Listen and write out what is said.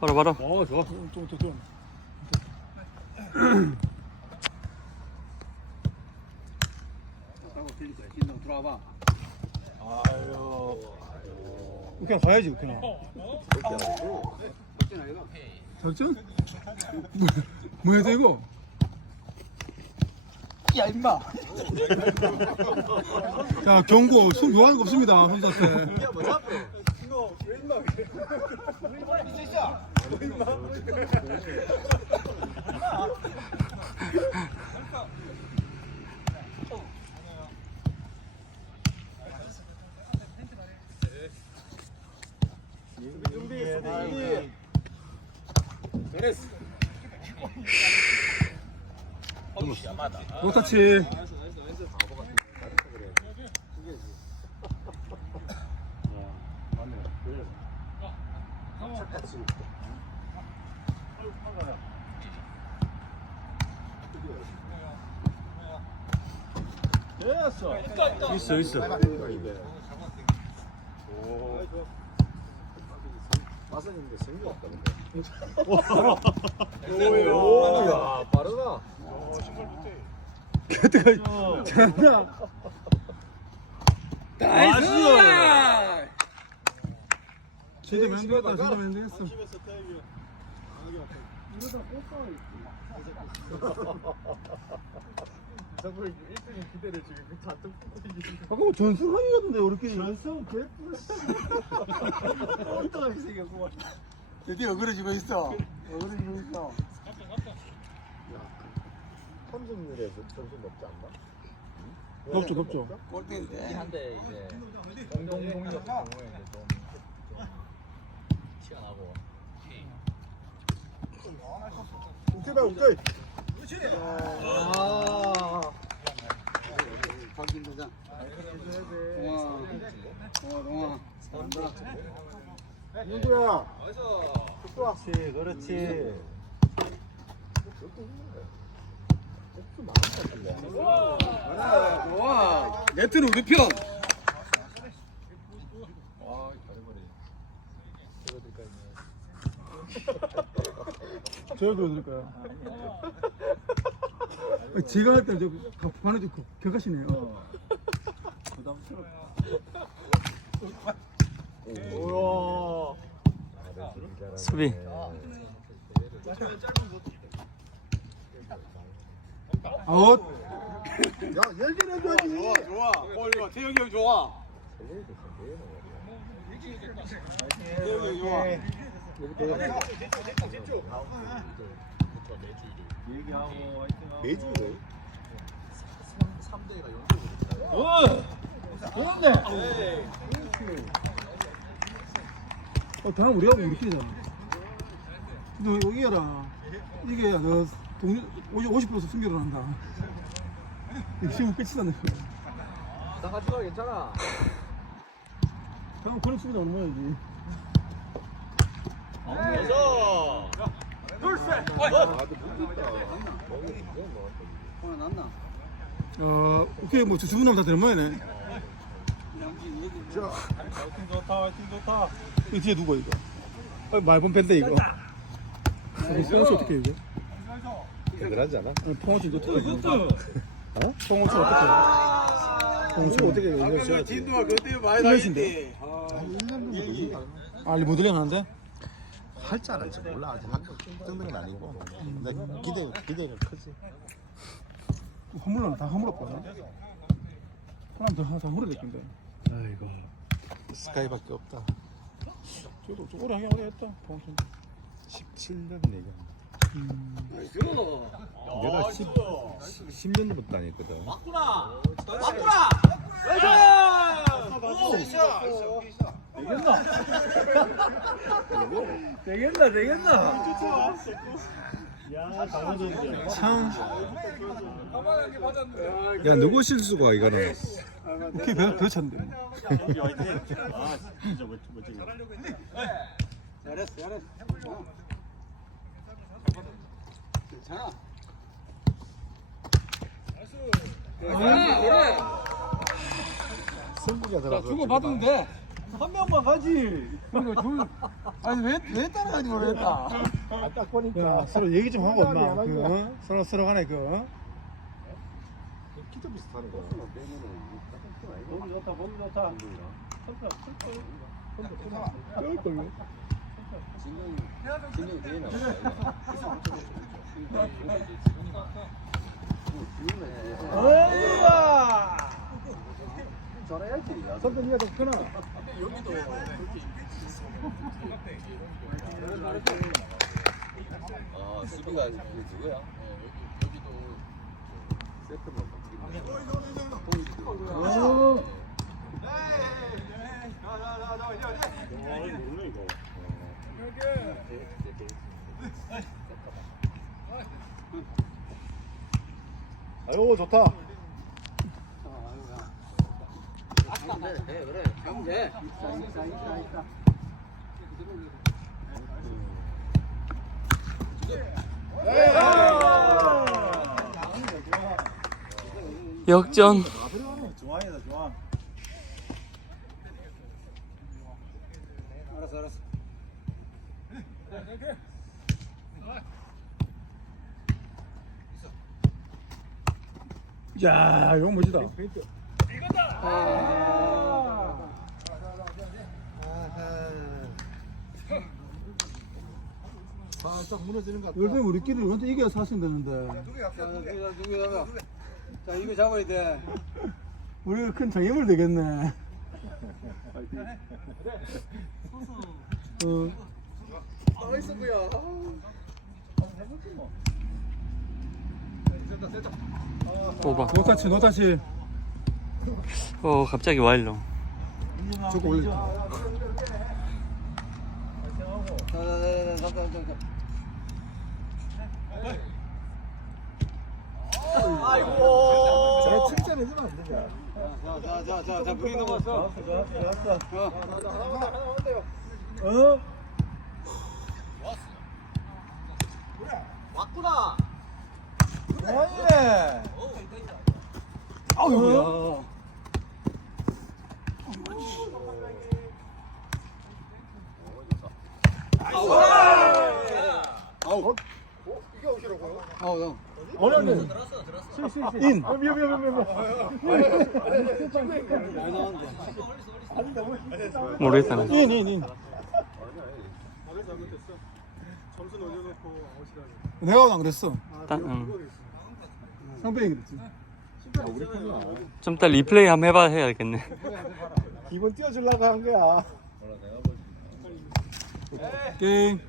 바로 바로. 어 좋아. 좀더 들어. 그냥 가야지 그냥. 작전? 뭐, 뭐야 돼 이거? 야 임마. 자 경고 숨 요하는 거 없습니다 선수한테. 못타치 있어 있어 오야 빠르다. 그때가 장난 나이스. 진짜 맨들었다 진짜 맨들었어 자꾸 1등인 기대를 지금 잔뜩 뽑고 있는. 아까 뭐 전승환이었는데 우리끼리 전성 개뿔. 어떡하게 생겼구만. 드디어 어그러지고 있어 어그러지고 있어 삼성률에서 점수 높지 않나? 덥죠 덥죠 꼴등인데. 한데 이제 공동 공격 경우에 이제 좀, 좀 튀어나고. 옥제발 옥제 아. 박진 도장. 동아. 동아. 누구야 그렇지, 그렇지. 좋아. 네트는 우리 편. 제가 그려드릴까요? 제가 할 때는 저 반해 좀 격하시네요 우와. 수비. 아웃 야, 해줘야지. 좋아, 좋아. 어, 이거 태영이 형 좋아. 태영이 형 좋아. 얘기하고 화이팅하고. 매주를? 3대가 연속으로. 좋은데. 어, 다음 우리하고 우리끼리잖아 너 여기 해라 이게 너 동료 50% 승결을 한다 지금 끝이잖아 나 같이 가 괜찮아. 다음 그런 수비는 얼마야지 여섯. 오늘 났나? 어 오케이 뭐 주문 나면 다 되는 모양이네 팀 좋다, 팀 좋다. 이 뒤에 누가 이거 어, 말본 밴드 이거 이거 통호치 어떻게 해, 이거 그러지 않아? 아니, 통호치 이거 어떻게 해, 이거 어? 통호치 어떻게 해? 통호치 어떻게 해 이거 그 진도가 그때 많이 일년인데? 다녔대. 아 리모델링 하는데? 할 줄 알았지 몰라. 아직 학 정도는 아니고. 근데 기대 기대는 크지. 허물러 다 허물었거든. 그럼 다, 다 허물어냈던데. 아이고. 스카이밖에 없다. 저도 저 오래 하긴 오래 했다. 통호치 17년 내가 음. 내가 10, 10년부터 다녔거든 되겠나, 되겠나. 참 야 누구 실수가 이거는 오케이 별, 별 찬데 잘했어, 잘했어. 괜찮아. 승부가 들어서 주고 받으면 돼. 한 명만 가지. 그러니까 둘 아니 왜 왜 따라가는지 모르겠다. 아딱 보니까 야 서로 얘기 좀 하고 엄마. 그 어? 서로 서로 간에 그. 어? 키도 비슷하는 거. 몸 좋다, 몸 좋다. 진영 대회 나왔다. 어이가. 전화해야지. 선배 니가 좀 끊어. 아, 수비가 누구야? 여기도 세트만 어. 아유 좋다. 그래, 그래. 가면 돼. 역전. 중앙이다, 중앙. 알았어, 알았어. 야 이거 멋지다. 살짝 무너지는 것 같다. 요즘 우리끼리 완전 이겨야 사승 되는데 자, 누구야, 누구야. 자, 이거 잡아야 돼. 우리가 큰 장애물 되겠네. 어, 나이스, 구야. 오바. 노타치 노타치 어 갑자기 와일로. 저거 올려. 자. 제가 칭찬해주면 안 되냐? 자, 자, 자, 자, 자, 물이 넘었어. 좋았어 좋았어. 어. 어? 왔구나. 아니네. 아우 아우, 형. 어려운데. 인. 어, 미안 미안 미안 미안. 모르겠다. 인, 인, 인. 내가 안 그랬어. 딱, 응. 상병이 그랬지. 좀 이따 리플레이 한번 해봐 해야겠네. 기분 띄워주려고 한 거야. 게임.